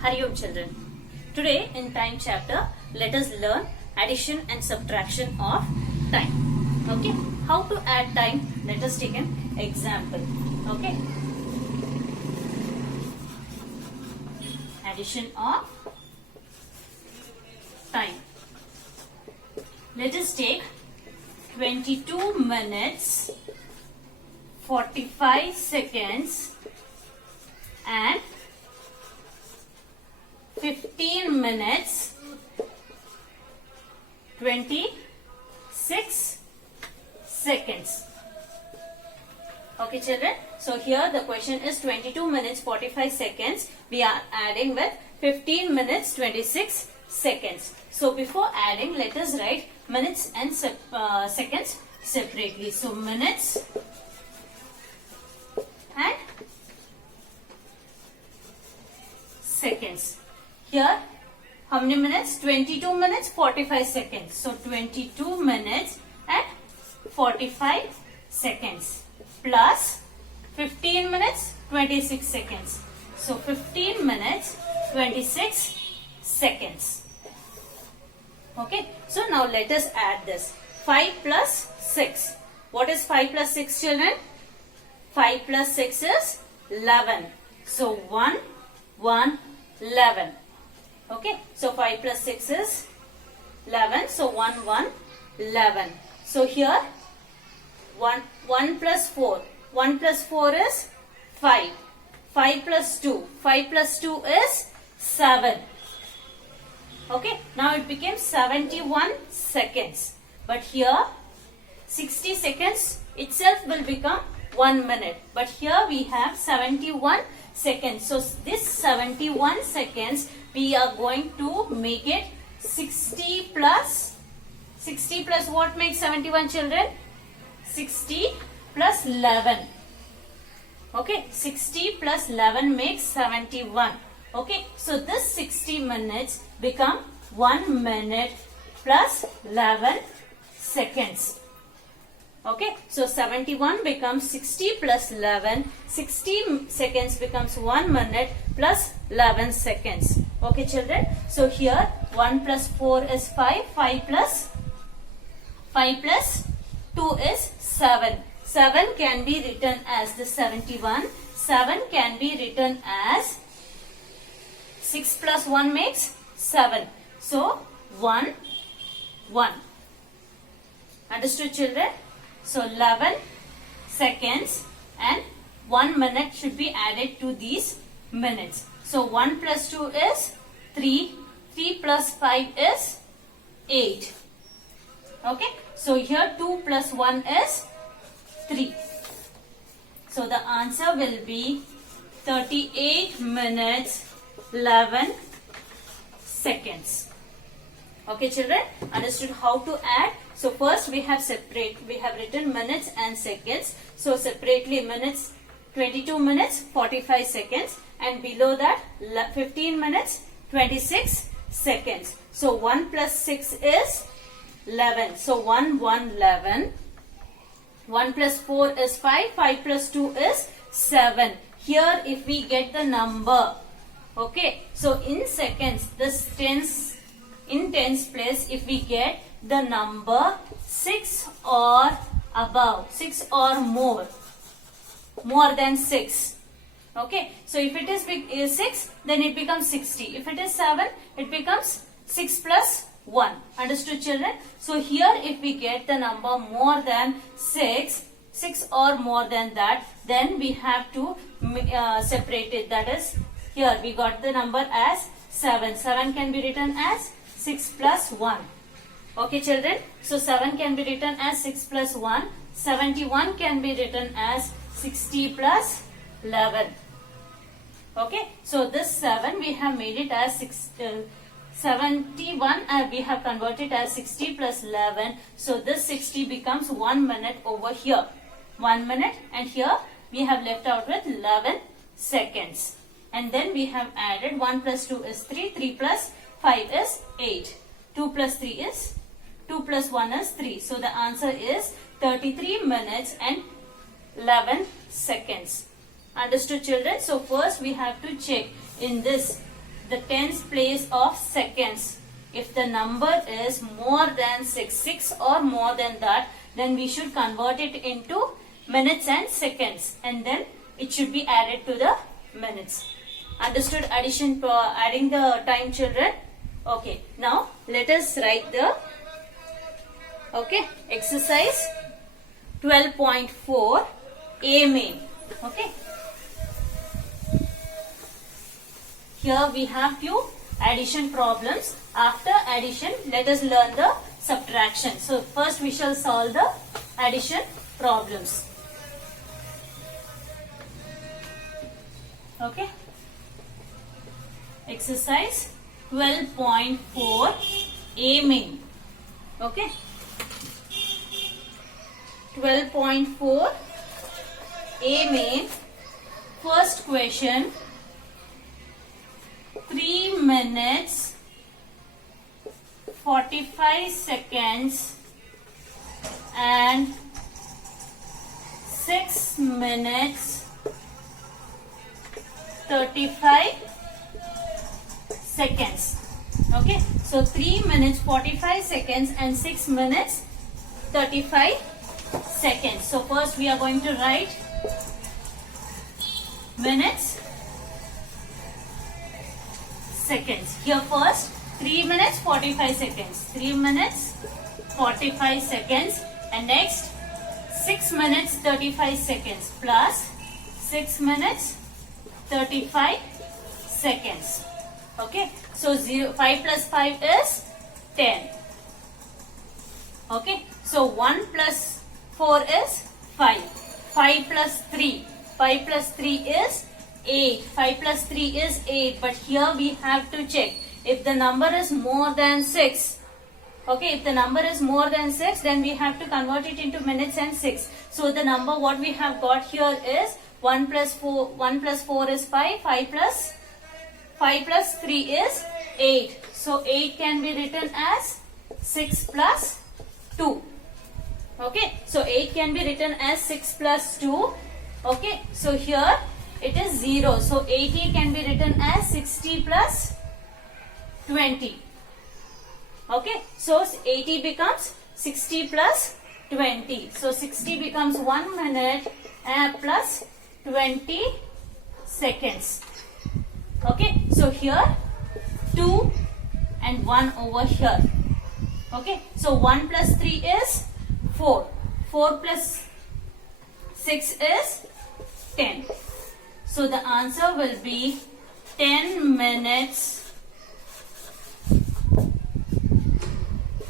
Hari Om children. Today in time chapter, let us learn addition and subtraction of time. Okay, how to add time? Let us take an example. Okay, addition of time. Let us take 22 minutes 45 seconds and 15 minutes 26 seconds. Okay children, so here the question is 22 minutes 45 seconds. We are adding with 15 minutes 26 seconds. So before adding, let us write minutes and seconds separately. So minutes and seconds. Here, how many minutes? 22 minutes 45 seconds. So 22 minutes and 45 seconds plus 15 minutes 26 seconds. So 15 minutes 26 seconds. Okay, so now let us add this. 5 plus 6. What is 5 plus 6 children? 5 plus 6 is 11. So 1, 1, 11. Okay, so 5 plus 6 is 11. So 1, 1, 11. So here 1 plus 4. 1 plus 4 is 5. 5 plus 2. 5 plus 2 is 7. Okay, now it became 71 seconds. But here 60 seconds itself will become 1 minute. But here we have 71 seconds. So this 71 seconds we are going to make it 60 plus what makes 71 children? 60 plus 11. Okay, 60 plus 11 makes 71. Okay, so this 60 minutes become 1 minute plus 11 seconds. Okay, so 71 becomes 60 plus 11. 60 seconds becomes 1 minute plus 11 seconds. Okay children, so here 1 plus 4 is 5. 5 plus 2 is 7. 7 can be written as the 71. 7 can be written as 6 plus 1 makes 7. So 1, 1. Understood children? So 11 seconds and 1 minute should be added to these minutes. So 1 plus 2 is 3. 3 plus 5 is 8. Okay. So here 2 plus 1 is 3. So the answer will be 38 minutes 11 seconds. Okay children, understood how to add? So first we have written minutes and seconds. So separately minutes, 22 minutes 45 seconds, and below that 15 minutes 26 seconds. So 1 plus 6 is 11. So 1, 1, 11. 1 plus 4 is 5. 5 plus 2 is 7. Here if we get the number, okay, so in seconds, this in tens place, if we get the number 6 or above, 6 or more than 6. Okay, so if it is 6, then it becomes 60. If it is 7, it becomes 6 plus 1. Understood children? So here if we get the number more than 6 or more than that, then we have to separate it. That is, here we got the number as 7. 7 can be written as 6 plus 1. Okay children, so 7 can be written as 6 plus 1. 71 can be written as 60 plus 11. Okay, so this 7 we have made it as 71 we have converted as 60 plus 11. So this 60 becomes 1 minute over here. 1 minute, and here we have left out with 11 seconds. And then we have added 1 plus 2 is 3. 3 plus 5 is 8. 2 plus 3 is 2 plus 1 is 3. So the answer is 33 minutes and 11 seconds. Understood children? So first we have to check in this the tens place of seconds. If the number is more than 6 or more than that, then we should convert it into minutes and seconds, and then it should be added to the minutes. Understood addition, adding the time, children? Okay, now let us write the exercise 12.4 A main. Okay, here we have few addition problems. After addition, let us learn the subtraction. So first we shall solve the addition problems. Okay, exercise 12.4 A main. Okay, 12.4 A main. First question, 3 minutes 45 seconds and 6 minutes 35 seconds. Okay, so 3 minutes 45 seconds and 6 minutes 35 seconds. So first we are going to write minutes, seconds. Here first 3 minutes 45 seconds. 3 minutes 45 seconds, and next 6 minutes 35 seconds plus 6 minutes 35 seconds. Okay, so 5 plus 5 is 10. Okay, so 1 plus 4 is 5. 5 plus 3. 5 plus 3 is 8. 5 plus 3 is 8. But here we have to check if the number is more than 6. Okay, if the number is more than 6, then we have to convert it into minutes and 6. So the number what we have got here is 1 plus 4. 1 plus 4 is 5. 5 plus 3 is 8. So 8 can be written as 6 plus 2. Okay, so 8 can be written as 6 plus 2. Okay, so here it is 0. So 80 can be written as 60 plus 20. Okay, so 80 becomes 60 plus 20. So 60 becomes 1 minute plus 20 seconds. Okay, so here 2 and 1 over here. Okay, so 1 plus 3 is 4. 4 plus 6 is 10. So the answer will be 10 minutes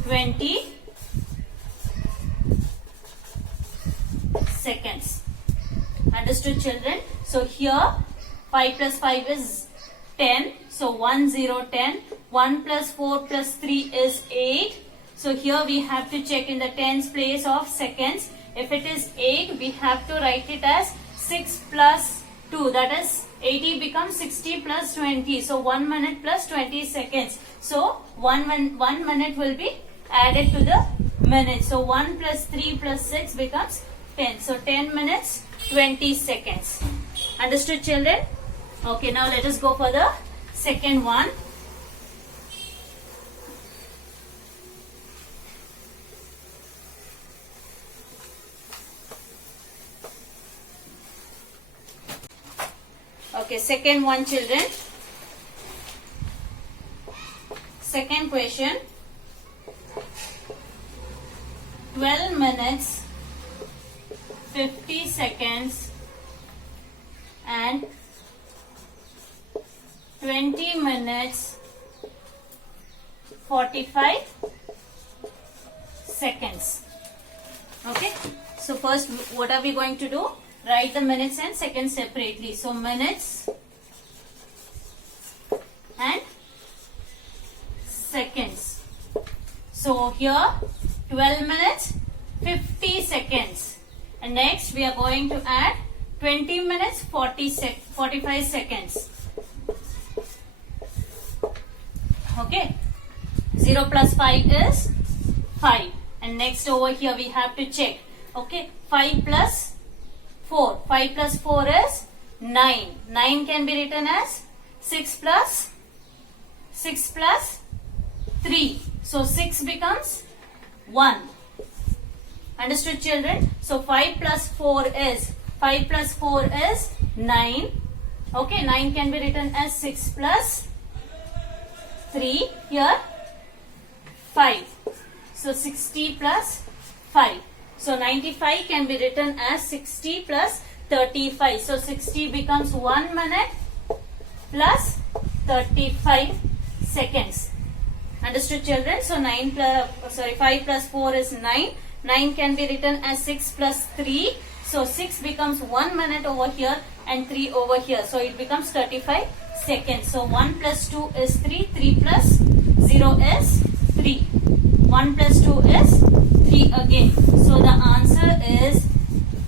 20 seconds. Understood, children? So here 5 plus 5 is 10. So 1 0 10. 1 plus 4 plus 3 is 8. So here we have to check in the tens place of seconds. If it is 8, we have to write it as 6 plus 2. That is 80 becomes 60 plus 20. So 1 minute plus 20 seconds. So 1 minute will be added to the minute. So 1 plus 3 plus 6 becomes 10. So 10 minutes 20 seconds. Understood, children? Okay, now let us go for the second one. Okay, second one, children. Second question. 12 minutes 50 seconds and 20 minutes 45 seconds. Okay, so first what are we going to do? Write the minutes and seconds separately. So minutes and seconds. So here 12 minutes 50 seconds, and next we are going to add 20 minutes 45 seconds. Okay, 0 plus 5 is 5, and next over here we have to check. Okay, 5 plus 4. 5 plus 4 is 9. 9 can be written as 6 plus 6 plus 3. So 6 becomes 1. Understood, children? So 5 plus 4 is 9. Okay, 9 can be written as 6 plus 3. Here 5. So 60 plus 5. So 95 can be written as 60 plus 35. So 60 becomes 1 minute plus 35 seconds. Understood, children? So 5 plus 4 is 9. 9 can be written as 6 plus 3. So 6 becomes 1 minute over here and 3 over here. So it becomes 35 seconds. So 1 plus 2 is 3. 3 plus 0 is 3. 1 plus 2 is 3 again. So the answer is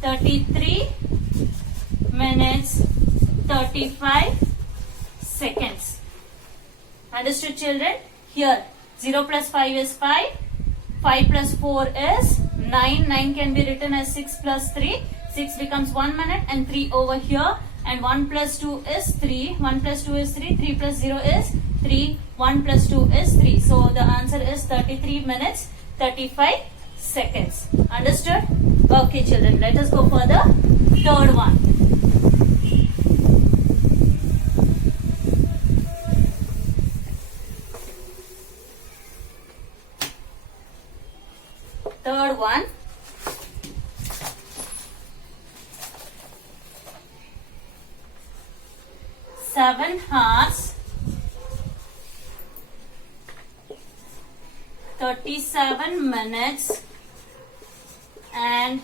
33 minutes 35 seconds. Understood, children? Here 0 plus 5 is 5. 5 plus 4 is 9. 9 can be written as 6 plus 3. 6 becomes 1 minute and 3 over here. And 1 plus 2 is 3. 1 plus 2 is 3. 3 plus 0 is 3. 1 plus 2 is 3. So the answer is 33 minutes 35 seconds. Understood? Okay, children. Let us go for the third one. Third one. Seven hours 37 minutes and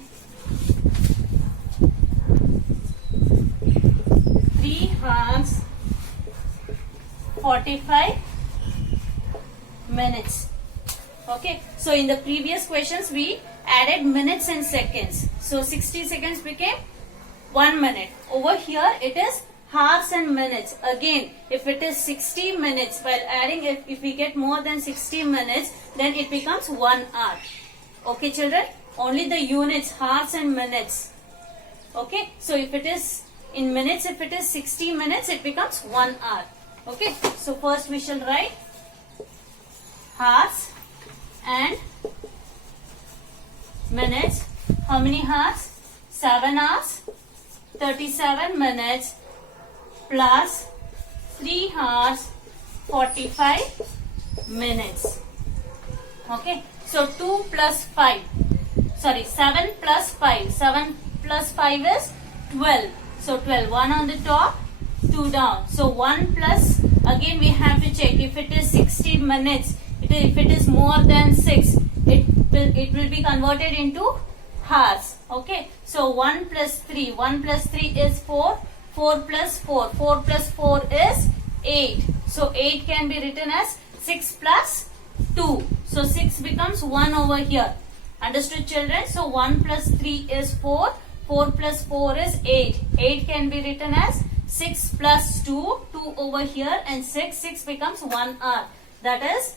3 hours 45 minutes. Okay, so in the previous questions we added minutes and seconds. So 60 seconds became 1 minute. Over here it is hours and minutes. Again, if it is 60 minutes, while adding, if we get more than 60 minutes, then it becomes 1 hour. Okay, children? Only the units, hours and minutes. Okay, so if it is in minutes, if it is 60 minutes, it becomes 1 hour. Okay, so first we shall write hours and minutes. How many hours? 7 hours, 37 minutes plus 3 hours, 45 minutes. Okay, so 2 plus 5. Sorry, 7 plus 5. 7 plus 5 is 12. So 12. 1 on the top, 2 down. So 1 plus, again we have to check if it is 60 minutes. If it is more than 6, it will be converted into hours. Okay, so 1 plus 3. 1 plus 3 is 4. 4 plus 4. 4 plus 4 is 8. So 8 can be written as 6 plus 2. So 6 becomes 1 over here. Understood, children? So 1 plus 3 is 4. 4 plus 4 is 8. 8 can be written as 6 plus 2. 2 over here and 6. 6 becomes 1 hour. That is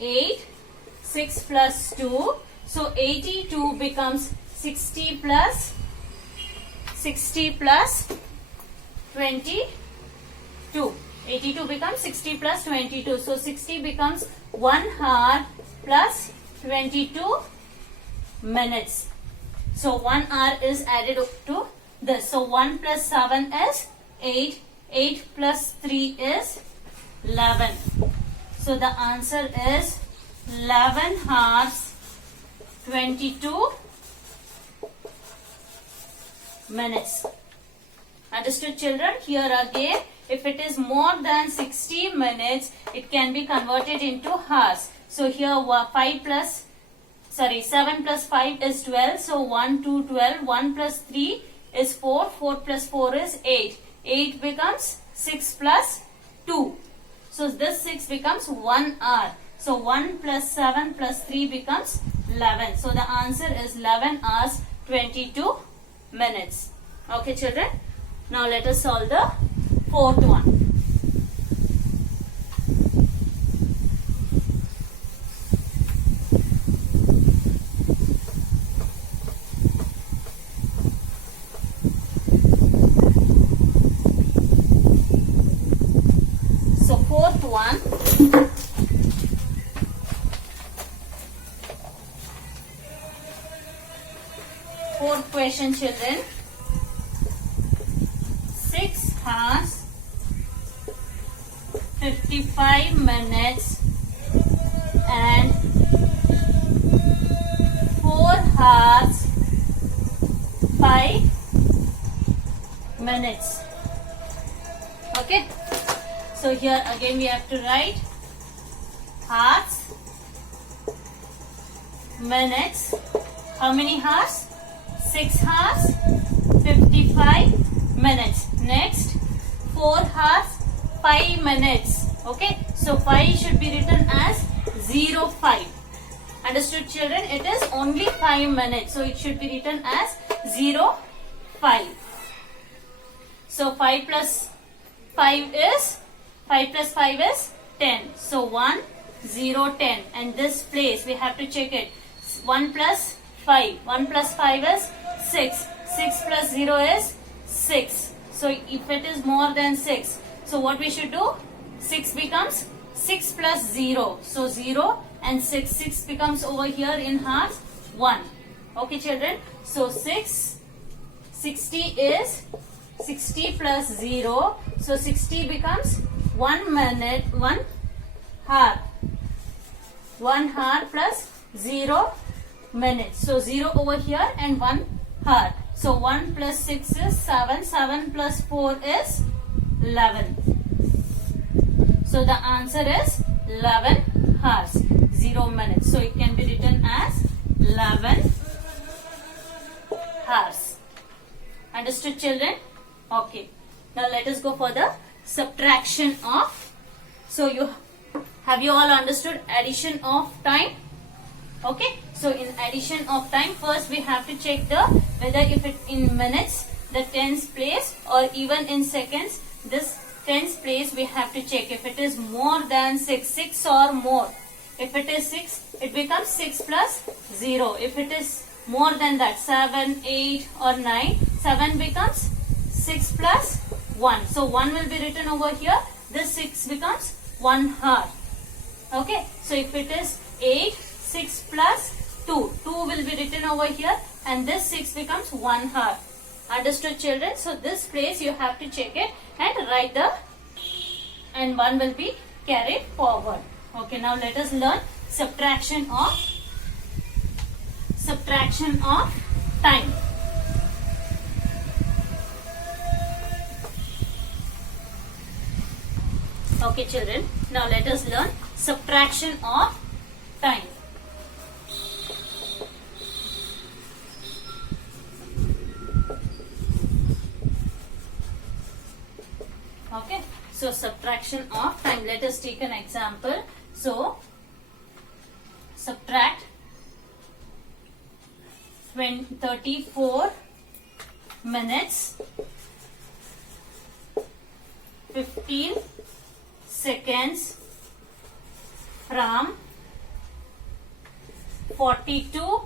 8. 6 plus 2. So 82 becomes 60 plus 22. 82 becomes 60 plus 22. So 60 becomes 1 hour plus 22 minutes. So 1 hour is added to this. So 1 plus 7 is 8. 8 plus 3 is 11. So the answer is 11 hours 22 minutes. Understood, children? Here again, if it is more than 60 minutes, it can be converted into hours. So here 7 plus 5 is 12. So 1, 2, 12. 1 plus 3 is 4. 4 plus 4 is 8. 8 becomes 6 plus 2. So this 6 becomes 1 hour. So 1 plus 7 plus 3 becomes 11. So the answer is 11 hours 22 minutes. Okay, children? Now let us solve the fourth one. So 4 fourth one. Fourth question, children. 6 hours, 55 minutes and 4 hours, 5 minutes. Okay. So here again we have to write hours, minutes. How many hours? 6 hours, 55 minutes. Next, 4 hours, 5 minutes. Okay. So 5 should be written as 05. Understood, children? It is only 5 minutes. So it should be written as 05. So 5 plus 5 is 10. So 1, 0, 10. And this place we have to check it. 1 plus 5. 1 plus 5 is 6. 6 plus 0 is 6. So if it is more than 6, so what we should do? 6 becomes 6 plus 0. So 0 and 6. 6 becomes over here in halves 1. Okay, children. So 60 is 60 plus 0. So 60 becomes 1 minute, 1 hour. 1 hour plus 0 minutes. So 0 over here and 1 hour. So 1 plus 6 is 7. 7 plus 4 is 11. So the answer is 11 hours, 0 minutes. So it can be written as 11 hours. Understood, children? Okay. Now let us go for the subtraction of. So you all understood addition of time? Okay. So in addition of time, first we have to check whether if it in minutes, the tens place, or even in seconds, this tens place we have to check. If it is more than 6 or more. If it is 6, it becomes 6 plus 0. If it is more than that, 7, 8 or 9, 7 becomes 6 plus 1. So 1 will be written over here. This 6 becomes 1 hour. Okay. So if it is 8, 6 plus 2. 2 will be written over here and this 6 becomes 1 hour. Understood, children? So this place you have to check it and write and 1 will be carried forward. Okay, now let us learn subtraction of time. Okay, children. Now let us learn subtraction of time. Okay, so subtraction of time. Let us take an example. So subtract 34 minutes 15 seconds from 42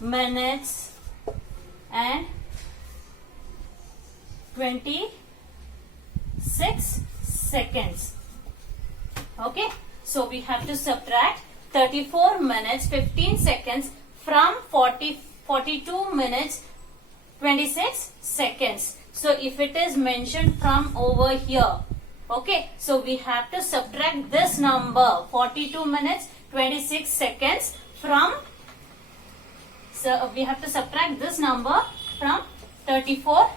minutes and 26 seconds. Okay, so we have to subtract 34 minutes 15 seconds from 42 minutes 26 seconds. So if it is mentioned from over here, okay, so we have to subtract this number 42 minutes 26 seconds from, so we have to subtract this number from 34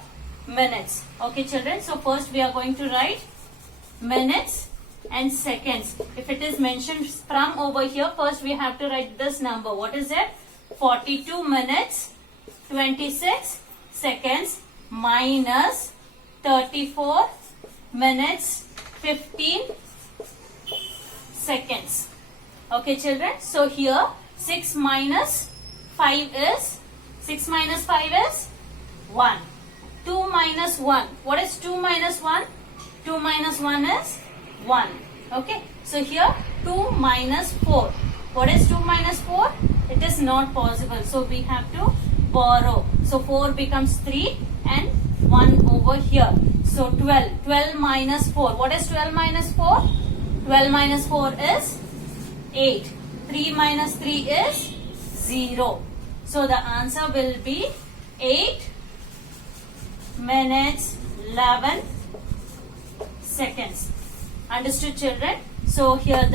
minutes. Okay, children, so first we are going to write minutes and seconds. If it is mentioned from over here, first we have to write this number. What is it? 42 minutes 26 seconds minus 34 minutes 15 seconds. Okay, children, so here 6 minus 5 is 1. 2 minus 1. What is 2 minus 1? 2 minus 1 is 1. Okay, so here 2 minus 4. What is 2 minus 4? It is not possible. So we have to borrow. So 4 becomes 3 and 1 over here. So 12. 12 minus 4. What is 12 minus 4? 12 minus 4 is 8. 3 minus 3 is 0. So the answer will be 8 minutes 11 seconds. Understood, children? So here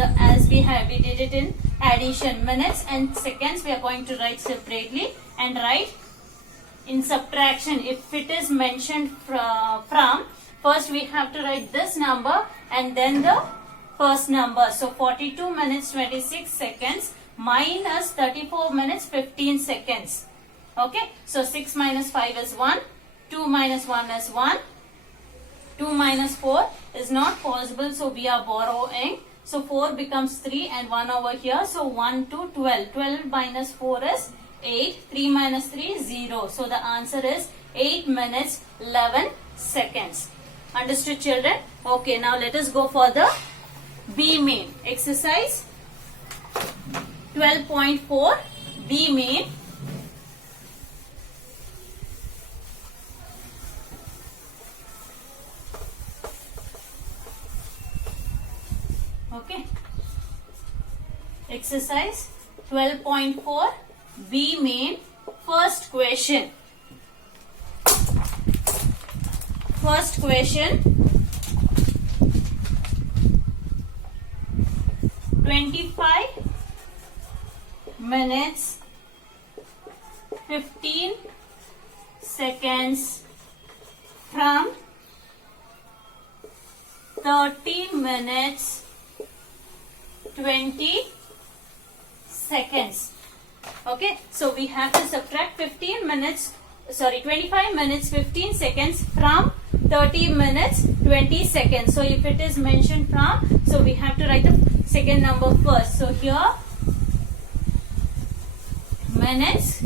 we did it in addition, minutes and seconds we are going to write separately, and write in subtraction. If it is mentioned from, first we have to write this number and then the first number. So 42 minutes 26 seconds minus 34 minutes 15 seconds. Okay, so 6 minus 5 is 1, 2 minus 1 is 1, 2 minus 4 is not possible, so we are borrowing. So 4 becomes 3 and 1 over here. So 1 to 12. 12 minus 4 is 8. 3 minus 3 is 0. So the answer is 8 minutes 11 seconds. Understood, children? Okay, now let us go for the B main. Exercise 12.4 B main. Okay. Exercise 12.4 B main. First question. First question. 25 minutes 15 seconds from 30 minutes 20 seconds. Okay, so we have to subtract 25 minutes 15 seconds from 30 minutes 20 seconds. So if it is mentioned from, so we have to write the second number first. So here minutes,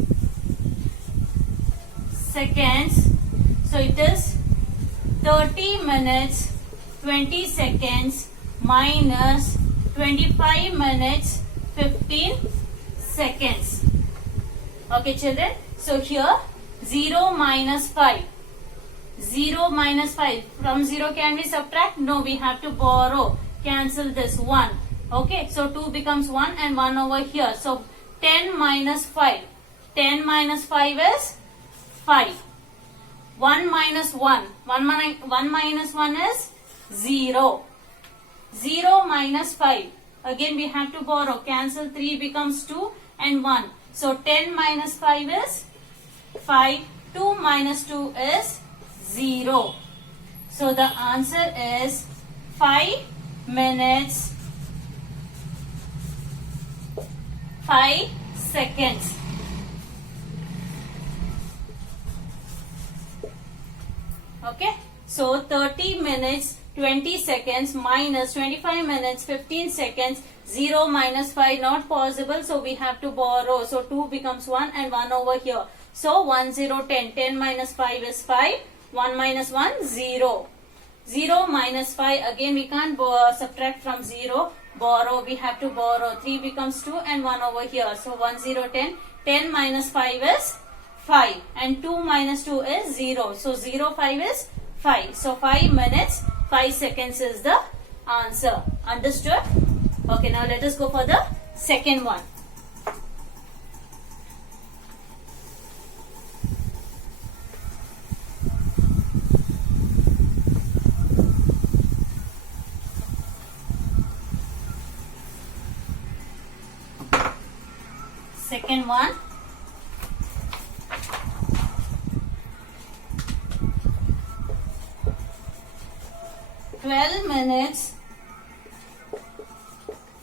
seconds, so it is 30 minutes 20 seconds minus 25 minutes 15 seconds. Okay, children, so here 0 minus 5. 0 minus 5. From 0 can we subtract? No, we have to borrow. Cancel this 1. Okay, so 2 becomes 1 and 1 over here. So 10 minus 5. 10 minus 5 is 5. 1 minus 1. 1 minus 1 is 0. 0 minus 5. Again we have to borrow. Cancel 3 becomes 2 and 1. So 10 minus 5 is 5. 2 minus 2 is 0. So the answer is 5 minutes 5 seconds. Okay, so 30 minutes 20 seconds minus 25 minutes 15 seconds. 0 minus 5 not possible, so we have to borrow. So 2 becomes 1 and 1 over here. So 1 0 10. 10 minus 5 is 5. 1 minus 1 0. 0 minus 5, again we can't subtract from 0. Borrow, we have to borrow. 3 becomes 2 and 1 over here. So 1 0 10. 10 minus 5 is 5 and 2 minus 2 is 0. So 0 5 is 5. So 5 minutes 5 seconds is the answer. Understood? Okay, now let us go for the second one. Second one. "12 minutes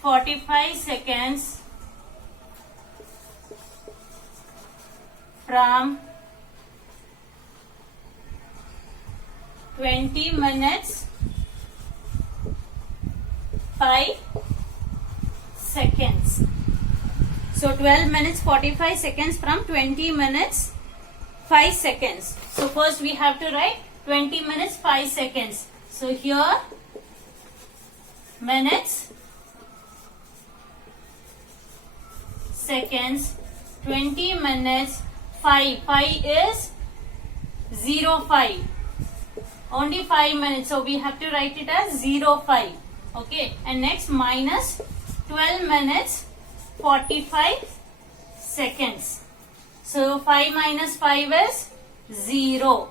45 seconds from 20 minutes 5 seconds. So 12 minutes 45 seconds from 20 minutes 5 seconds. So first we have to write 20 minutes 5 seconds. So here minutes, seconds, 20 minutes 5. 5 is 0 5. only 5 minutes, so we have to write it as 05. Okay, and next minus 12 minutes 45 seconds. So 5 minus 5 is 0.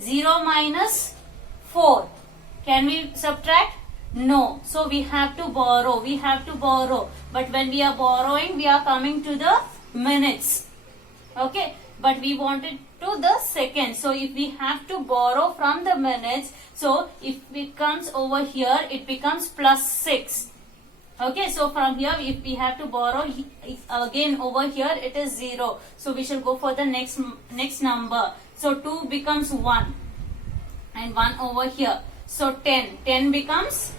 0 minus 4. Can we subtract? No. So we have to borrow. We have to borrow. But when we are borrowing, we are coming to the minutes. Okay. But we wanted to the seconds. So if we have to borrow from the minutes, so if it comes over here, it becomes plus 6. Okay, so from here, if we have to borrow again over here, it is 0. So we shall go for the next number. So 2 becomes 1 and 1 over here. So 10. 10 becomes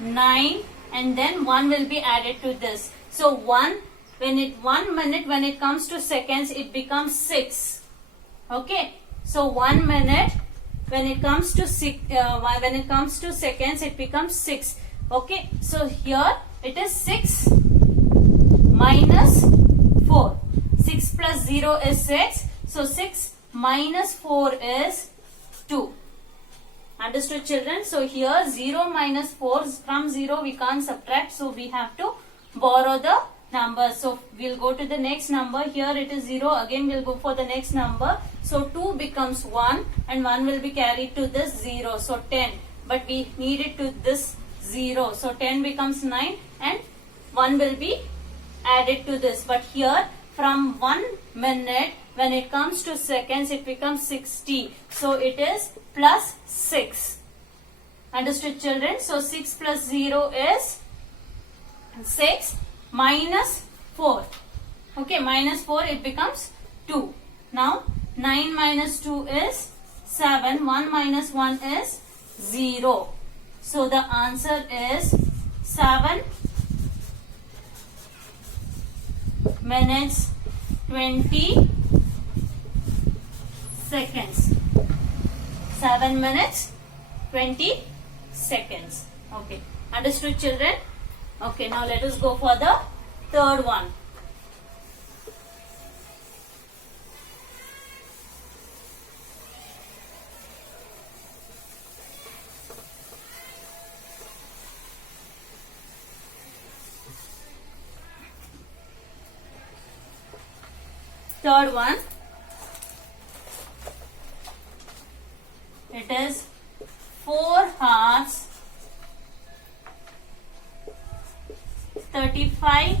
9 and then 1 will be added to this. So 1 minute when it comes to seconds, it becomes 6. Okay, so 1 minute when it comes to seconds, it becomes 6. Okay, so here it is 6 minus 4. 6 plus 0 is 6. So 6 minus 4 is 2. Understood, children? So here 0 minus 4, from 0 we can't subtract, so we have to borrow the number. So we'll go to the next number. Here it is 0. Again we'll go for the next number. So 2 becomes 1 and 1 will be carried to this 0. So 10. But we need it to this 0. So 10 becomes 9 and 1 will be added to this. But here from 1 minute when it comes to seconds, it becomes 60. So it is plus 6. Understood, children? So 6 plus 0 is 6 minus 4. Okay, minus 4, it becomes 2. Now 9 minus 2 is 7. 1 minus 1 is 0. So the answer is 7 minutes 20 seconds. 7 minutes 20 seconds. Okay, understood, children? Okay, now let us go for the third one. Third one, it is 4 hours 35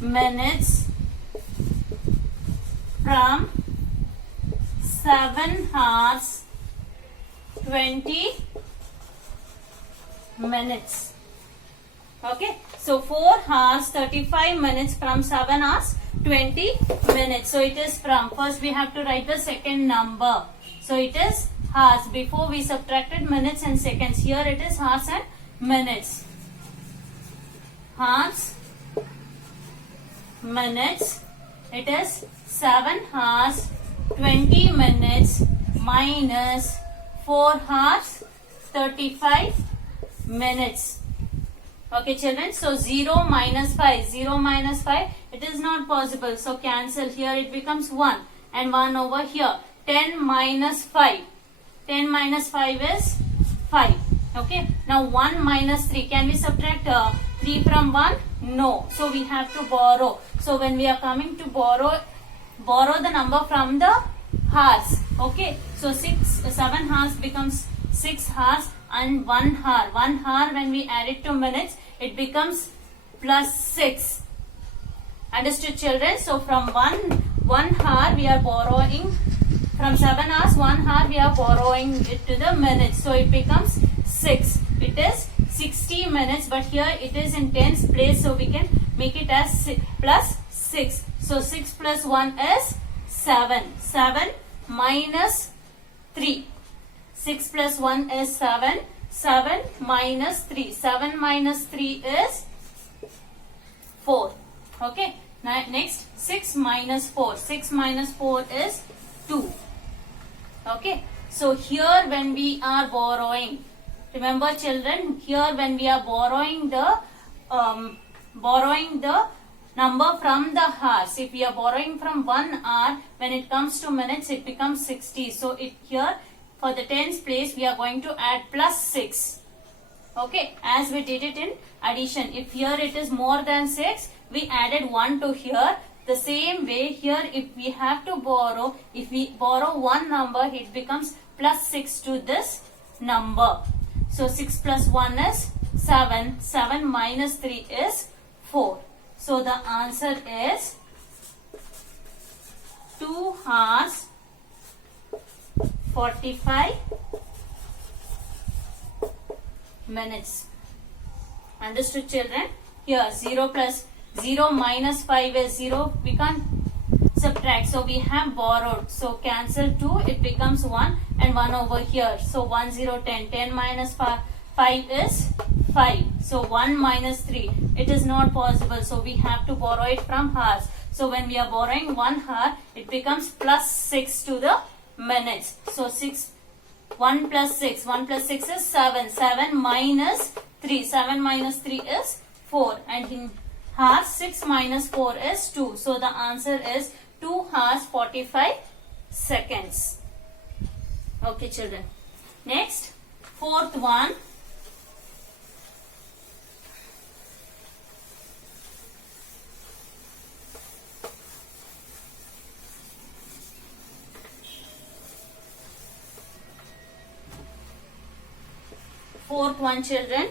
minutes from 7 hours 20 minutes. Okay, so 4 hours 35 minutes from 7 hours 20 minutes. So it is from, first we have to write the second number. So it is hours. Before we subtracted minutes and seconds. Here it is hours and minutes. Hours, minutes. It is 7 hours 20 minutes minus 4 hours 35 minutes. Okay, children, so 0 minus 5, 0 minus 5, it is not possible. So cancel. Here it becomes 1 and 1 over here. 10 minus 5. 10 minus 5 is 5. Okay, now 1 minus 3. Can we subtract 3 from 1? No. So we have to borrow. So when we are coming to borrow the number from the hours. Okay, so 7 hours becomes 6 hours and 1 hour. 1 hour when we add it to minutes, it becomes plus 6. Understood, children? So from 1 hour we are borrowing, from 7 hours 1 hour we are borrowing it to the minutes. So it becomes 6. It is 60 minutes, but here it is in tens place, so we can make it as plus 6. So 6 plus 1 is 7. 7 minus 3. 6 plus 1 is 7. 7 minus 3. 7 minus 3 is 4. Okay. Now next 6 minus 4. 6 minus 4 is 2. Okay. So here when we are borrowing, remember, children, here when we are borrowing the number from the hours, if we are borrowing from 1 hour, when it comes to minutes, it becomes 60. So here for the tens place we are going to add plus 6. Okay, as we did it in addition. If here it is more than 6, we added 1 to here. The same way here, if we have to borrow, if we borrow one number, it becomes plus 6 to this number. So 6 plus 1 is 7. 7 minus 3 is 4. So the answer is 2 hours 45 minutes. Understood, children? Here 0 plus 0 minus 5 is 0. We can't subtract. So we have borrowed. So cancel 2. It becomes 1 and 1 over here. So 1, 0, 10. 10 minus 5 is 5. So 1 minus 3. It is not possible. So we have to borrow it from hours. So when we are borrowing 1 hour, it becomes plus 6 to the minutes. So 1 plus 6. 1 plus 6 is 7. 7 minus 3. 7 minus 3 is 4. And in hours, 6 minus 4 is 2. So the answer is 2 hours 45 seconds. Okay, children. Next, fourth one. Fourth one, children.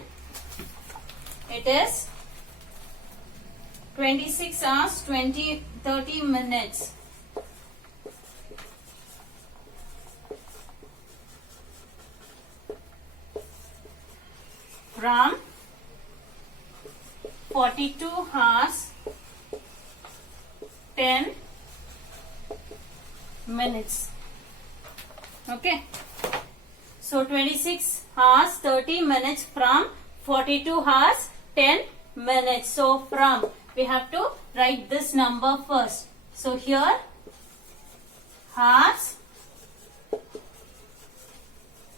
It is 26 hours 30 minutes. From 42 hours 10 minutes. Okay. So 26 hours 30 minutes from 42 hours 10 minutes. So from, we have to write this number first. So here hours,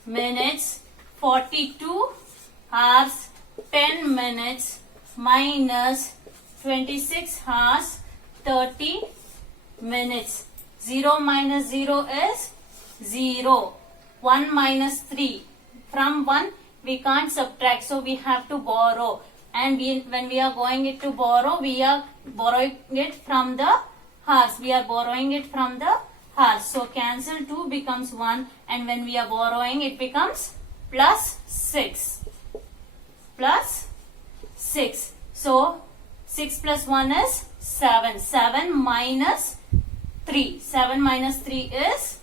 minutes, 42 hours 10 minutes minus 26 hours 30 minutes. 0 minus 0 is 0. 1 minus 3. From 1 we can't subtract, so we have to borrow. And when we are going to borrow, we are borrowing it from the hours. We are borrowing it from the hours. So cancel 2 becomes 1, and when we are borrowing, it becomes plus 6. Plus 6. So 6 plus 1 is 7. 7 minus 3. 7 minus 3 is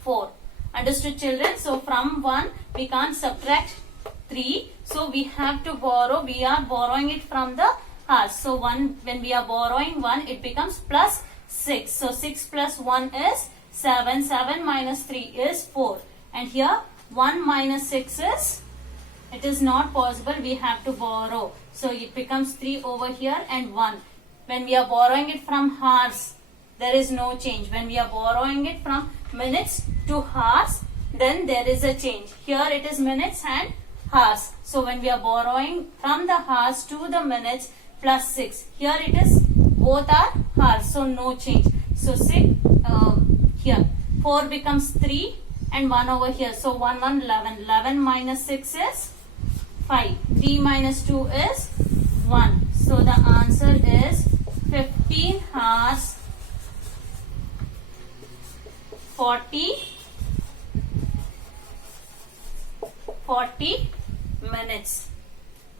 4. Understood, children? So from 1 we can't subtract 3. So we have to borrow. We are borrowing it from the hours. So when we are borrowing 1, it becomes plus 6. So 6 plus 1 is 7. 7 minus 3 is 4. And here 1 minus 6 is, it is not possible. We have to borrow. So it becomes 3 over here and 1. When we are borrowing it from hours, there is no change. When we are borrowing it from minutes to hours, then there is a change. Here it is minutes and hours. So when we are borrowing from the hours to the minutes, plus 6. Here it is, both are hours, so no change. So 6 here 4 becomes 3 and 1 over here. So 1 1 11. 11 minus 6 is 5. 3 minus 2 is 1. So the answer is 15 hours 40 minutes.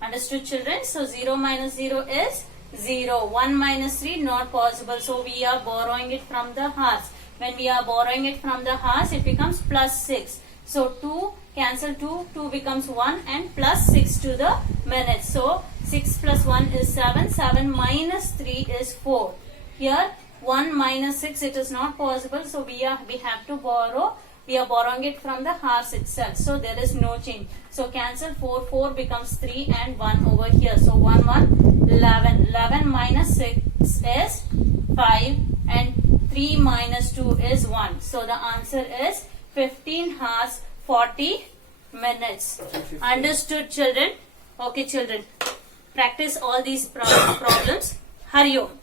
Understood, children? So 0 minus 0 is 0. 1 minus 3 not possible. So we are borrowing it from the hours. When we are borrowing it from the hours, it becomes plus 6. So 2 cancel 2. 2 becomes 1 and plus 6 to the minutes. So 6 plus 1 is 7. 7 minus 3 is 4. Here 1 minus 6, it is not possible. So we have to borrow. We are borrowing it from the hours itself. So there is no change. So cancel 4. 4 becomes 3 and 1 over here. So 1 1 11. 11 minus 6 is 5 and 3 minus 2 is 1. So the answer is 15 hours 40 minutes. Understood, children? Okay, children. Practice all these problems. Hari Om.